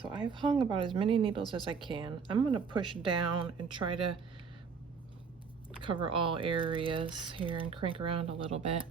so I've hung about as many needles as I can. I'm gonna push down and try to cover all areas here and crank around a little bit.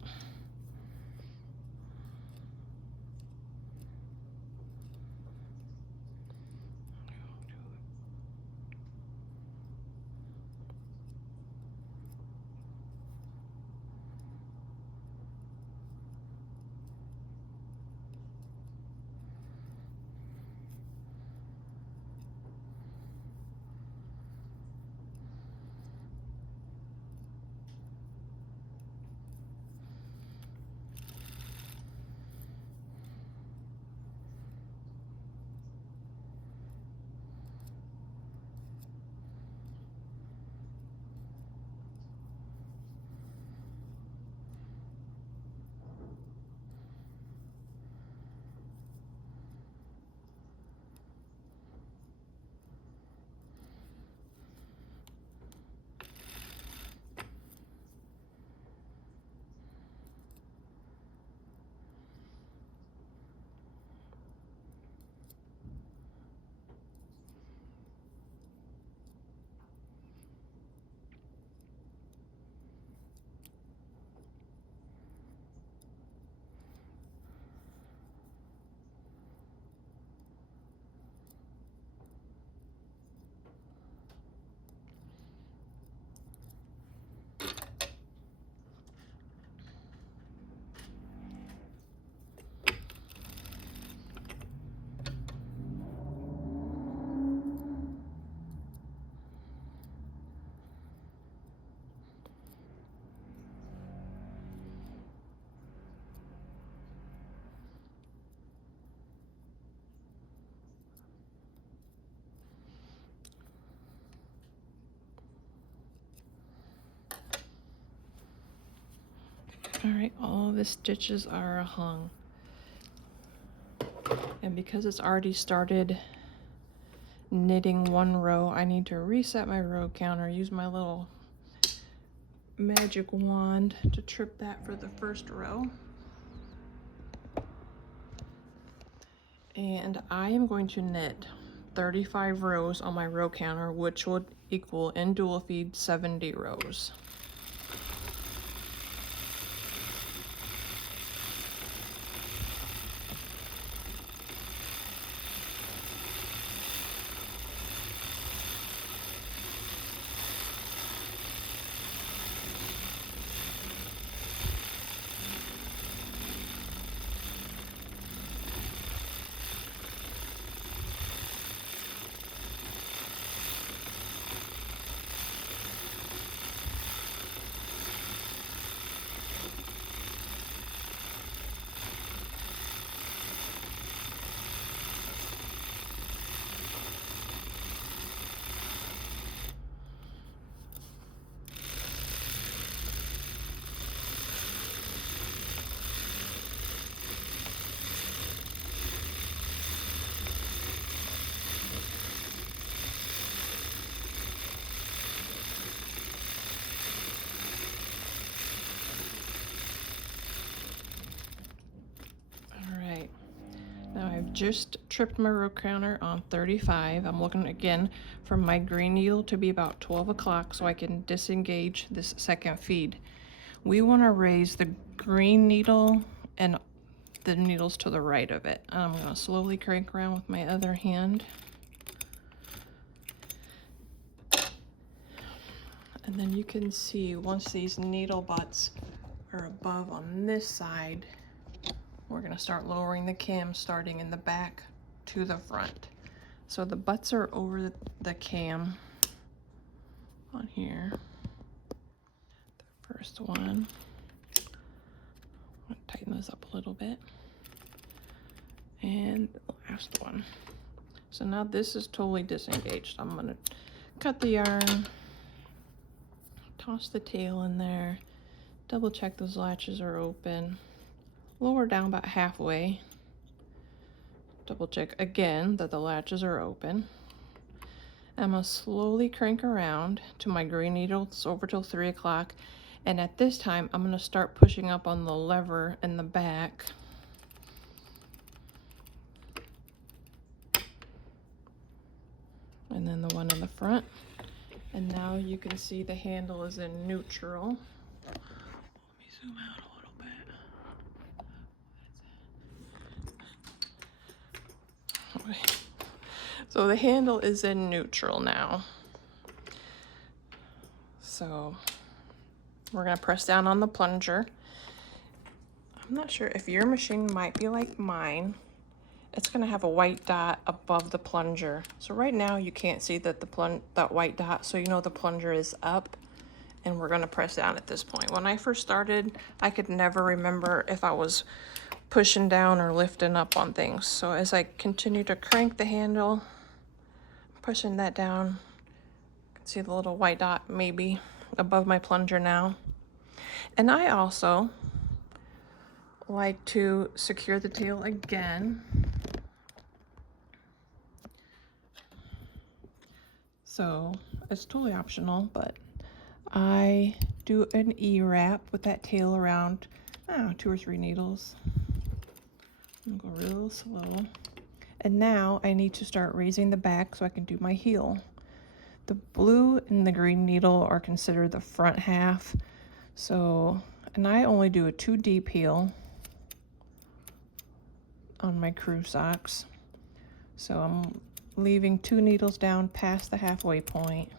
All right, all the stitches are hung. And because it's already started knitting one row, I need to reset my row counter, use my little magic wand to trip that for the first row. And I am going to knit 35 rows on my row counter, which would equal in dual feed 70 rows. I've just tripped my row counter on 35. I'm looking again for my green needle to be about 12 o'clock so I can disengage this second feed. We want to raise the green needle and the needles to the right of it. I'm going to slowly crank around with my other hand. And then you can see once these needle butts are above on this side, we're going to start lowering the cam starting in the back to the front. So the butts are over the cam on here. The first one. I'm going to tighten this up a little bit. And the last one. So now this is totally disengaged. I'm going to cut the yarn, toss the tail in there, double check those latches are open. Lower down about halfway. Double check again that the latches are open. I'm going to slowly crank around to my green needle. It's over till 3 o'clock. And at this time, I'm going to start pushing up on the lever in the back. front. And now you can see the handle is in neutral. Let me zoom out a little bit. Okay. So the handle is in neutral now. So we're gonna press down on the plunger. I'm not sure if your machine might be like mine. It's gonna have a white dot above the plunger. So right now you can't see that that white dot, so you know the plunger is up, and we're gonna press down at this point. When I first started, I could never remember if I was pushing down or lifting up on things. So as I continue to crank the handle, pushing that down, you can see the little white dot maybe above my plunger now. And I also like to secure the tail again. So it's totally optional, but I do an E-wrap with that tail around, I don't know, 2 or 3 needles. I'm gonna go real slow. And now I need to start raising the back so I can do my heel. The blue and the green needle are considered the front half. So, and I only do a 2 deep heel on my crew socks. So I'm leaving 2 needles down past the halfway point.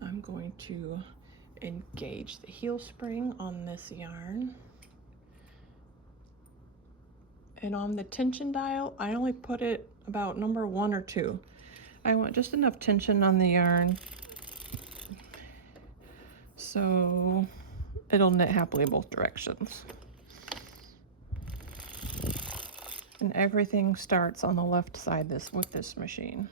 I'm going to engage the heel spring on this yarn. And on the tension dial, I only put it about number 1 or 2. I want just enough tension on the yarn so it'll knit happily both directions. And everything starts on the left side with this machine.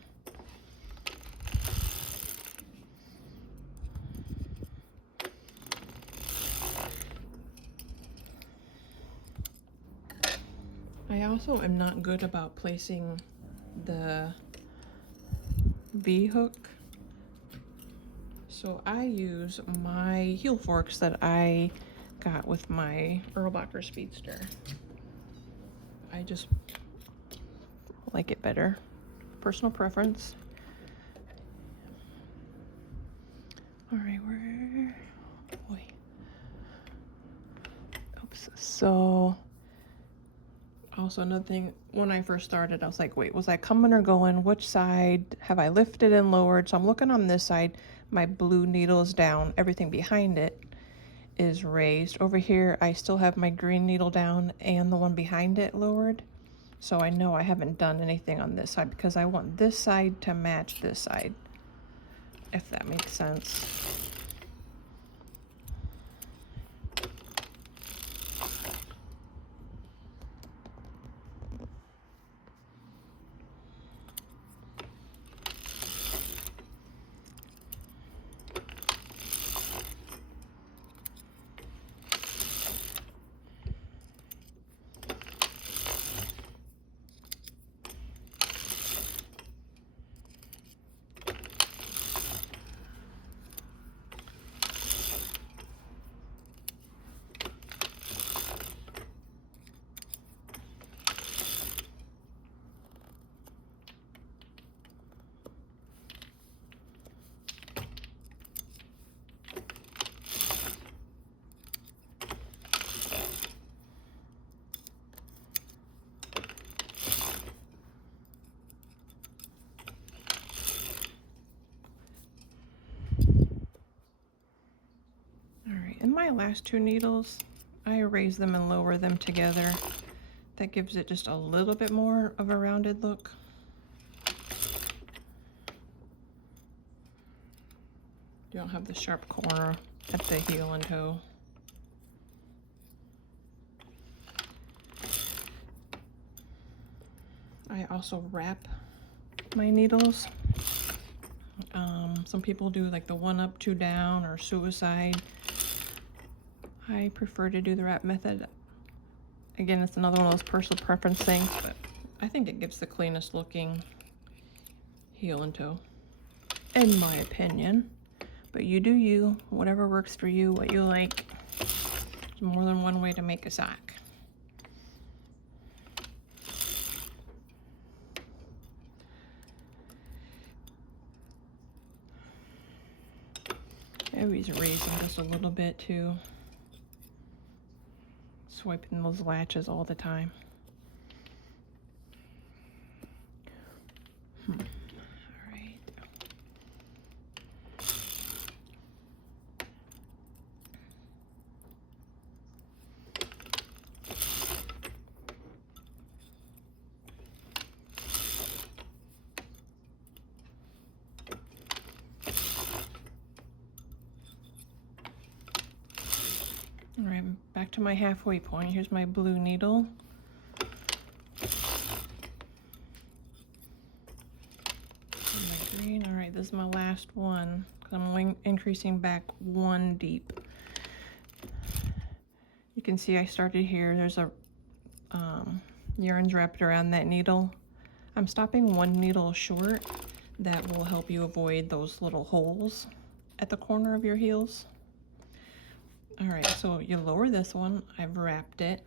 I also am not good about placing the V-hook. So I use my heel forks that I got with my Erlbacher Speedster. I just like it better. Personal preference. All right, oops. So also another thing, when I first started, I was like, wait, was I coming or going? Which side have I lifted and lowered? So I'm looking on this side, my blue needle is down, everything behind it is raised. Over here, I still have my green needle down and the one behind it lowered. So I know I haven't done anything on this side because I want this side to match this side, if that makes sense. In my last 2 needles, I raise them and lower them together. That gives it just a little bit more of a rounded look. You don't have the sharp corner at the heel and toe. I also wrap my needles. Some people do like the 1 up, 2 down or suicide. I prefer to do the wrap method. Again, it's another one of those personal preference things, but I think it gives the cleanest looking heel and toe, in my opinion. But you do you, whatever works for you, what you like. more than one way to make a sock. I always raise them just a little bit too. Swiping those latches all the time. All right. All right, back to my halfway point. Here's my blue needle. And my green. All right, this is my last one because I'm increasing back one deep. You can see I started here. There's a yarns wrapped around that needle. I'm stopping one needle short. That will help you avoid those little holes at the corner of your heels. All right, so you lower this one. I've wrapped it,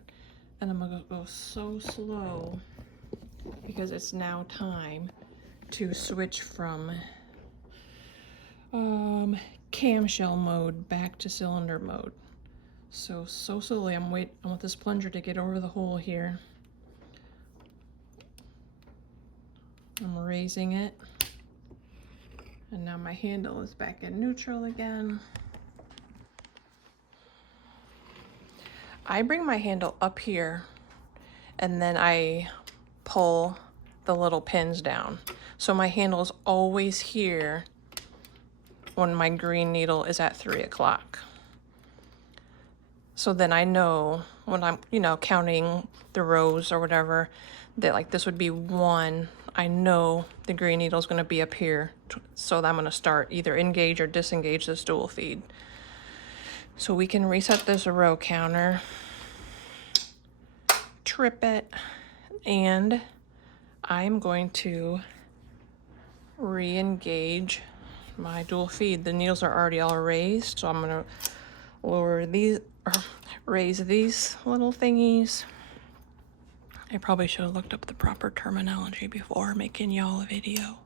and I'm gonna go so slow because it's now time to switch from camshell mode back to cylinder mode. So slowly. I want this plunger to get over the hole here. I'm raising it, and now my handle is back in neutral again. I bring my handle up here and then I pull the little pins down. So my handle is always here when my green needle is at 3 o'clock. So then I know when I'm, counting the rows or whatever, that like this would be 1. I know the green needle is going to be up here. So I'm going to start either engage or disengage this dual feed. So we can reset this row counter, trip it, and I'm going to re-engage my dual feed. The needles are already all raised, so I'm going to lower these, or raise these little thingies. I probably should have looked up the proper terminology before making y'all a video.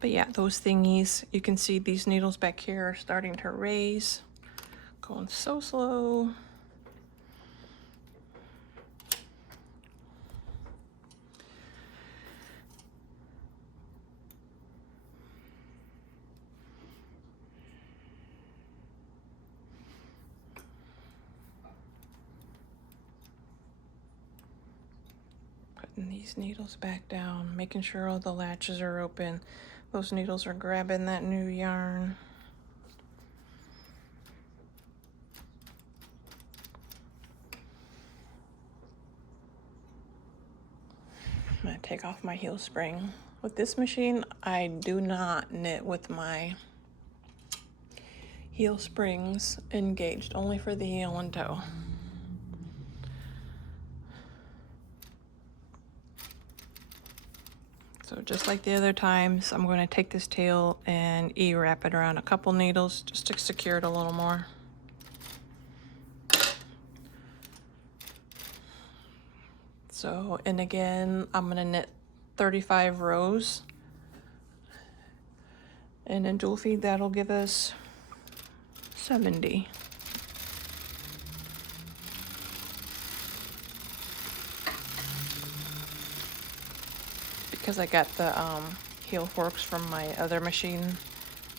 But yeah, those thingies, you can see these needles back here are starting to raise. Going so slow. Putting these needles back down, making sure all the latches are open. Those needles are grabbing that new yarn. I'm gonna take off my heel spring. With this machine, I do not knit with my heel springs engaged, only for the heel and toe. So just like the other times, I'm going to take this tail and wrap it around a couple needles just to secure it a little more. So, and again, I'm going to knit 35 rows. And in dual feed, that'll give us 70. Because I got the heel forks from my other machine,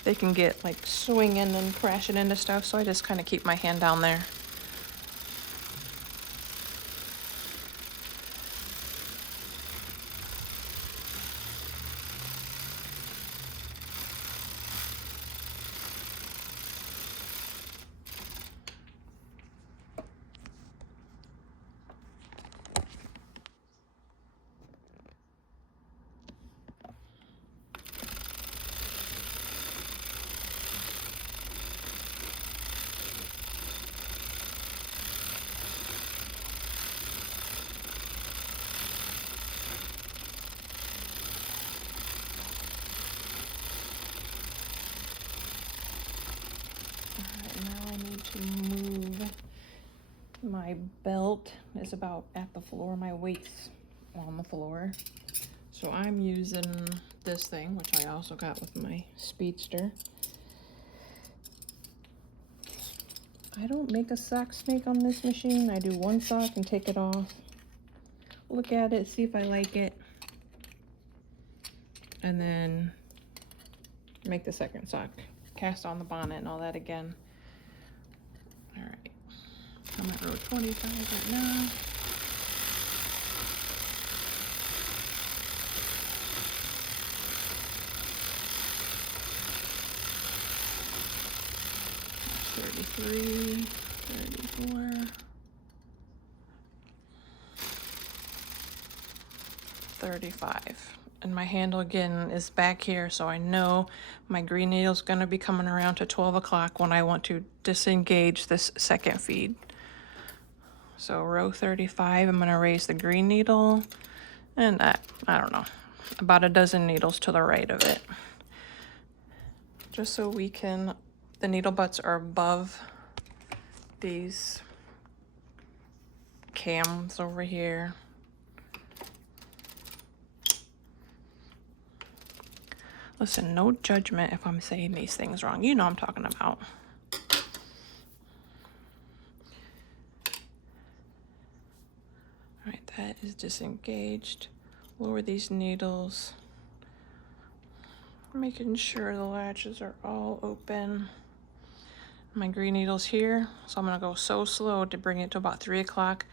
they can get like swinging and crashing into stuff, so I just kind of keep my hand down there. to move. My belt is about at the floor, my weight's on the floor. So I'm using this thing, which I also got with my Speedster. I don't make a sock snake on this machine. I do one sock and take it off. Look at it, see if I like it. And then make the second sock. Cast on the bonnet and all that again. All right. I'm at row 25 right now. That's 33, 34, 35. And my handle again is back here, so I know my green needle's gonna be coming around to 12 o'clock when I want to disengage this second feed. So row 35, I'm gonna raise the green needle, and I don't know, about a dozen needles to the right of it. Just so we can, the needle butts are above these cams over here. Listen, no judgment if I'm saying these things wrong. You know I'm talking about. All right, that is disengaged. Lower these needles. Making sure the latches are all open. My green needle's here, so I'm gonna go so slow to bring it to about 3 o'clock.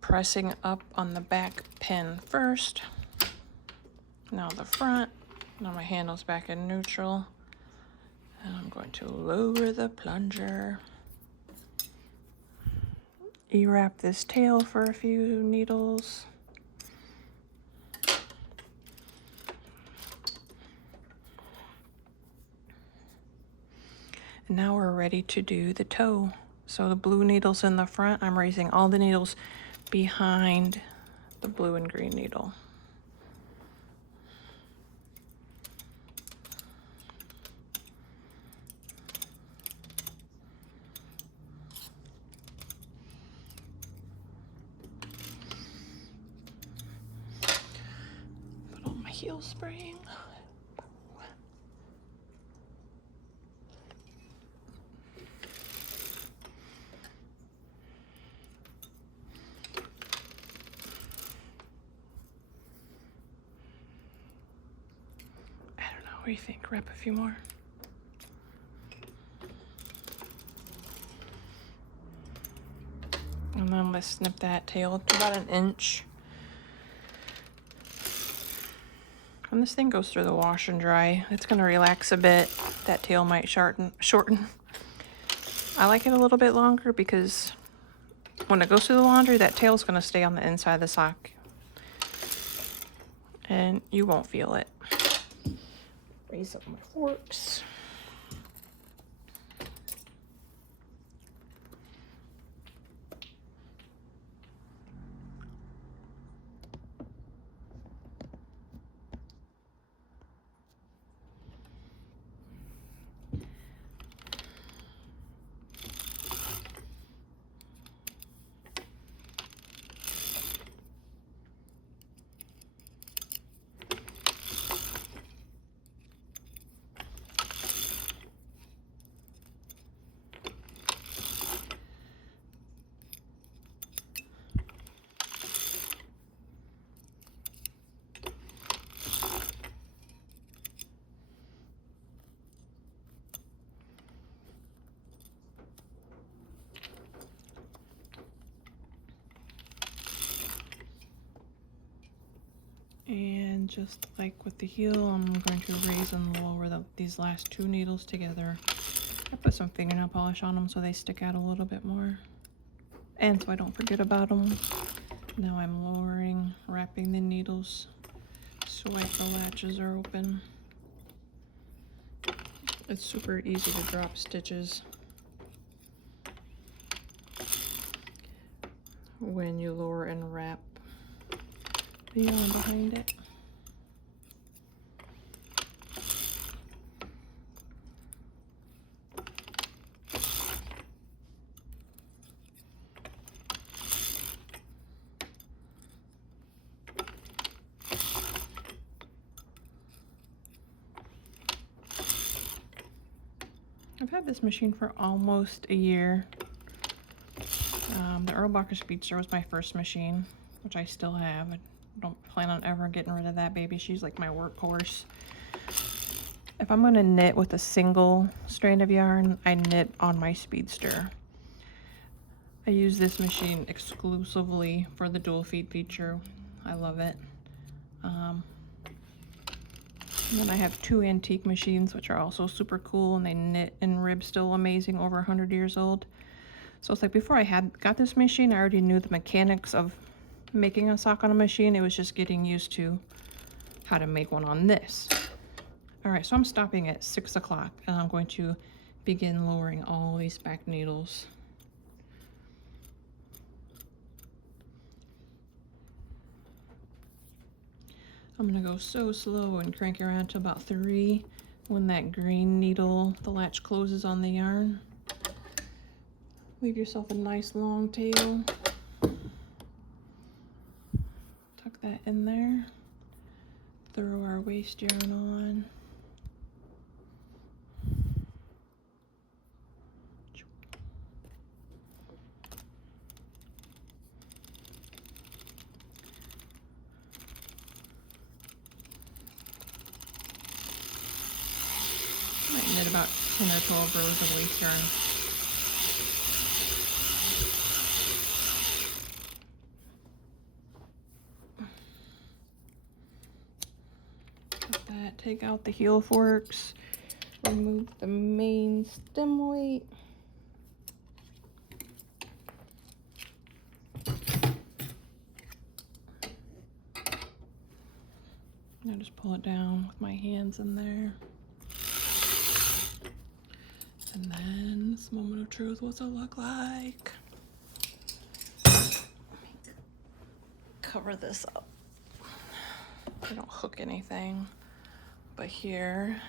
Pressing up on the back pin first. Now the front. Now my handle's back in neutral. And I'm going to lower the plunger. E-wrap this tail for a few needles. And now we're ready to do the toe. So the blue needle's in the front. I'm raising all the needles behind the blue and green needle. Put on my heel spring. What do you think? Wrap a few more. And then let's snip that tail to about an inch. When this thing goes through the wash and dry, it's gonna relax a bit. That tail might shorten. I like it a little bit longer because when it goes through the laundry, that tail's gonna stay on the inside of the sock. And you won't feel it. Raise up my forks. And just like with the heel, I'm going to raise and lower these last two needles together. I put some fingernail polish on them so they stick out a little bit more. And so I don't forget about them. Now I'm lowering, wrapping the needles so the latches are open. It's super easy to drop stitches when you lower and wrap the yarn behind it. I've had this machine for almost a year. The Erlbacher Speedster was my first machine, which I still have. I don't plan on ever getting rid of that baby. She's like my workhorse. If I'm going to knit with a single strand of yarn, I knit on my Speedster. I use this machine exclusively for the dual feed feature. I love it. And then I have two antique machines, which are also super cool, and they knit and rib still amazing, over 100 years old. So it's like before I got this machine, I already knew the mechanics of making a sock on a machine. It was just getting used to how to make one on this. All right, so I'm stopping at 6 o'clock, and I'm going to begin lowering all these back needles. I'm gonna go so slow and crank around to about 3 when that green needle, the latch closes on the yarn. Leave yourself a nice long tail. Tuck that in there. Throw our waste yarn on. Might knit about 10 or 12 rows of waste yarn. Put that, take out the heel forks, remove the main stem weight. I'll just pull it down with my hands in there. And then this moment of truth, what's it look like? Cover this up. I don't hook anything, but here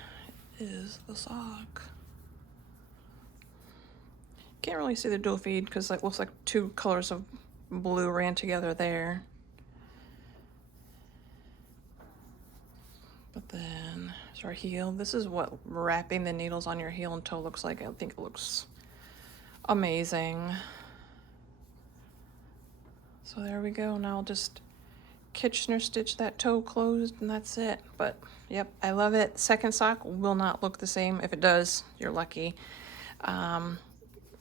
is the sock. Can't really see the dual feed because it looks like two colors of blue ran together there. But then there's our heel. This is what wrapping the needles on your heel and toe looks like. I think it looks amazing. So there we go. Now I'll just Kitchener stitch that toe closed and that's it. But yep, I love it. Second sock will not look the same. If it does, you're lucky.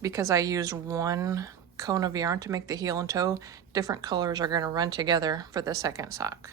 Because I used one cone of yarn to make the heel and toe, different colors are going to run together for the second sock.